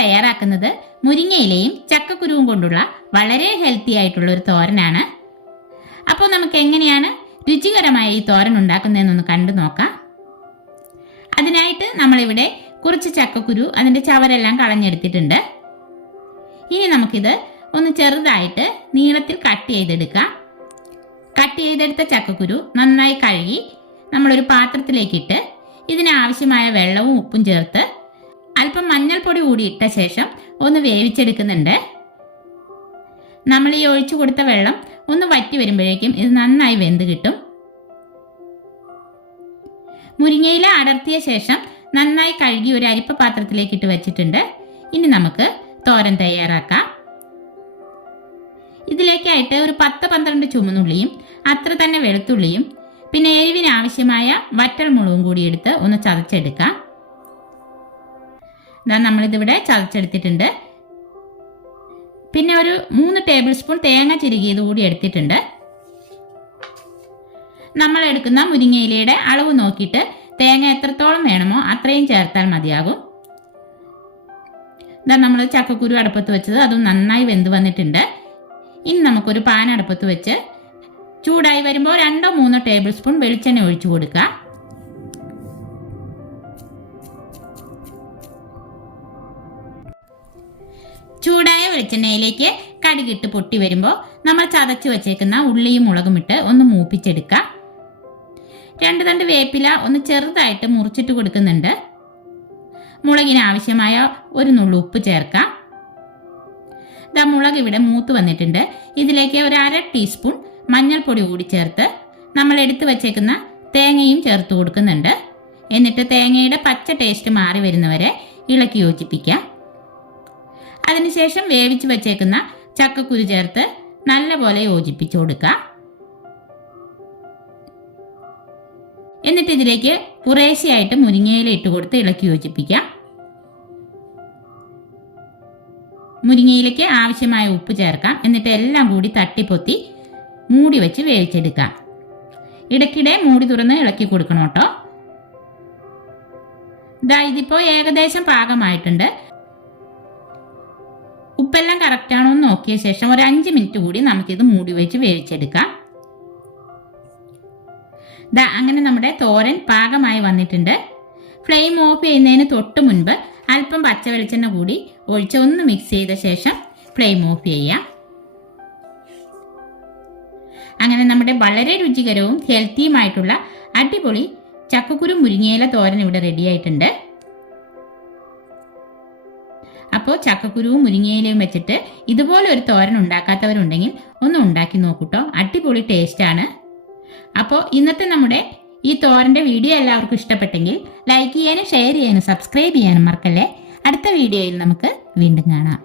തയ്യാറാക്കുന്നത് മുരിങ്ങയിലയും ചക്കക്കുരുവും കൊണ്ടുള്ള വളരെ ഹെൽത്തി ആയിട്ടുള്ള ഒരു തോരനാണ്. അപ്പോൾ നമുക്ക് എങ്ങനെയാണ് രുചികരമായ ഈ തോരൻ ഉണ്ടാക്കുന്നതെന്നൊന്ന് കണ്ടു നോക്കാം. അതിനായിട്ട് നമ്മളിവിടെ കുറച്ച് ചക്കക്കുരു അതിൻ്റെ ചവരെല്ലാം കളഞ്ഞെടുത്തിട്ടുണ്ട്. ഇനി നമുക്കിത് ഒന്ന് ചെറുതായിട്ട് നീളത്തിൽ കട്ട് ചെയ്തെടുക്കാം. കട്ട് ചെയ്തെടുത്ത ചക്കക്കുരു നന്നായി കഴുകി നമ്മളൊരു പാത്രത്തിലേക്കിട്ട് ഇതിനാവശ്യമായ വെള്ളവും ഉപ്പും ചേർത്ത് അല്പം മഞ്ഞൾപ്പൊടി കൂടി ഇട്ട ശേഷം ഒന്ന് വേവിച്ചെടുക്കുന്നുണ്ട്. നമ്മൾ ഈ ഒഴിച്ചു കൊടുത്ത വെള്ളം ഒന്ന് വറ്റി വരുമ്പോഴേക്കും ഇത് നന്നായി വെന്ത് കിട്ടും. മുരിങ്ങയില അടർത്തിയ ശേഷം നന്നായി കഴുകി ഒരു അരിപ്പ പാത്രത്തിലേക്ക് ഇട്ട് വെച്ചിട്ടുണ്ട്. ഇനി നമുക്ക് തോരൻ തയ്യാറാക്കാം. ഇതിലേക്കായിട്ട് ഒരു 10-12 ചുമന്നുള്ളിയും അത്ര തന്നെ വെളുത്തുള്ളിയും പിന്നെ എരിവിന് ആവശ്യമായ വറ്റൽ മുളകും കൂടി എടുത്ത് ഒന്ന് ചതച്ചെടുക്കാം. നമ്മളിതിവിടെ ചതച്ചെടുത്തിട്ടുണ്ട്. പിന്നെ ഒരു 3 ടേബിൾ സ്പൂൺ തേങ്ങ ചിരുകിയത് കൂടി എടുത്തിട്ടുണ്ട്. നമ്മൾ എടുക്കുന്ന മുരിങ്ങയിലയുടെ അളവ് നോക്കിയിട്ട് തേങ്ങ എത്രത്തോളം വേണമോ അത്രയും ചേർത്താൽ മതിയാകും. നമ്മൾ ചക്കക്കുരു അടുപ്പത്ത് വെച്ചത് അതും നന്നായി വെന്ത് വന്നിട്ടുണ്ട്. ഇനി നമുക്കൊരു പാൻ അടുപ്പത്ത് വെച്ച് ചൂടായി വരുമ്പോൾ 2-3 ടേബിൾ സ്പൂൺ വെളിച്ചെണ്ണ ഒഴിച്ചു കൊടുക്കാം. ചൂടായ വെളിച്ചെണ്ണയിലേക്ക് കടുകിട്ട് പൊട്ടി വരുമ്പോൾ നമ്മൾ ചതച്ച് വെച്ചേക്കുന്ന ഉള്ളിയും മുളകും ഇട്ട് ഒന്ന് മൂപ്പിച്ചെടുക്കാം. 2 തണ്ട് വേപ്പില ഒന്ന് ചെറുതായിട്ട് മുറിച്ചിട്ട് കൊടുക്കുന്നുണ്ട്. മുളകിന് ആവശ്യമായ ഒരു നുള്ളു ഉപ്പ് ചേർക്കാം. മുളക് ഇവിടെ മൂത്ത് വന്നിട്ടുണ്ട്. ഇതിലേക്ക് ഒരു 1/2 ടീസ്പൂൺ മഞ്ഞൾപ്പൊടി കൂടി ചേർത്ത് നമ്മൾ എടുത്തു വച്ചേക്കുന്ന തേങ്ങയും ചേർത്ത് കൊടുക്കുന്നുണ്ട്. എന്നിട്ട് തേങ്ങയുടെ പച്ച ടേസ്റ്റ് മാറി വരുന്നവരെ ഇളക്കി യോജിപ്പിക്കാം. അതിനുശേഷം വേവിച്ച് വെച്ചേക്കുന്ന ചക്കക്കുരു ചേർത്ത് നല്ലപോലെ യോജിപ്പിച്ചു കൊടുക്കുക. എന്നിട്ട് ഇതിലേക്ക് കുറേശ്ശെയായിട്ട് മുരിങ്ങയില ഇട്ട് കൊടുത്ത് ഇളക്കി യോജിപ്പിക്കാം. മുരിങ്ങയിലേക്ക് ആവശ്യമായ ഉപ്പ് ചേർക്കാം. എന്നിട്ട് എല്ലാം കൂടി തട്ടിപ്പൊത്തി മൂടി വെച്ച് വേവിച്ചെടുക്കാം. ഇടയ്ക്കിടെ മൂടി തുറന്ന് ഇളക്കി കൊടുക്കണം കേട്ടോ. ഇതിപ്പോൾ ഏകദേശം പാകമായിട്ടുണ്ട്. ഉപ്പെല്ലാം കറക്റ്റാണോ എന്ന് നോക്കിയ ശേഷം ഒരു 5 മിനിറ്റ് കൂടി നമുക്കിത് മൂടി വെച്ച് വേവിച്ചെടുക്കാം. അങ്ങനെ നമ്മുടെ തോരൻ പാകമായി വന്നിട്ടുണ്ട്. ഫ്ലെയിം ഓഫ് ചെയ്യുന്നതിന് തൊട്ട് മുൻപ് അല്പം പച്ച വെളിച്ചെണ്ണ കൂടി ഒഴിച്ച് ഒന്ന് മിക്സ് ചെയ്ത ശേഷം ഫ്ലെയിം ഓഫ് ചെയ്യാം. അങ്ങനെ നമ്മുടെ വളരെ രുചികരവും ഹെൽത്തിയുമായിട്ടുള്ള അടിപൊളി ചക്കക്കുരു മുരിങ്ങയില തോരൻ ഇവിടെ റെഡി ആയിട്ടുണ്ട്. അപ്പോൾ ചക്കക്കുരുവും മുരിങ്ങയിലയും വെച്ചിട്ട് ഇതുപോലെ ഒരു തോരൻ ഉണ്ടാക്കാത്തവരുണ്ടെങ്കിൽ ഒന്ന് ഉണ്ടാക്കി നോക്കൂട്ടോ. അടിപൊളി ടേസ്റ്റാണ്. അപ്പോൾ ഇന്നത്തെ നമ്മുടെ ഈ തോരൻ്റെ വീഡിയോ എല്ലാവർക്കും ഇഷ്ടപ്പെട്ടെങ്കിൽ ലൈക്ക് ചെയ്യാനും ഷെയർ ചെയ്യാനും സബ്സ്ക്രൈബ് ചെയ്യാനും മറക്കല്ലേ. അടുത്ത വീഡിയോയിൽ നമുക്ക് വീണ്ടും കാണാം.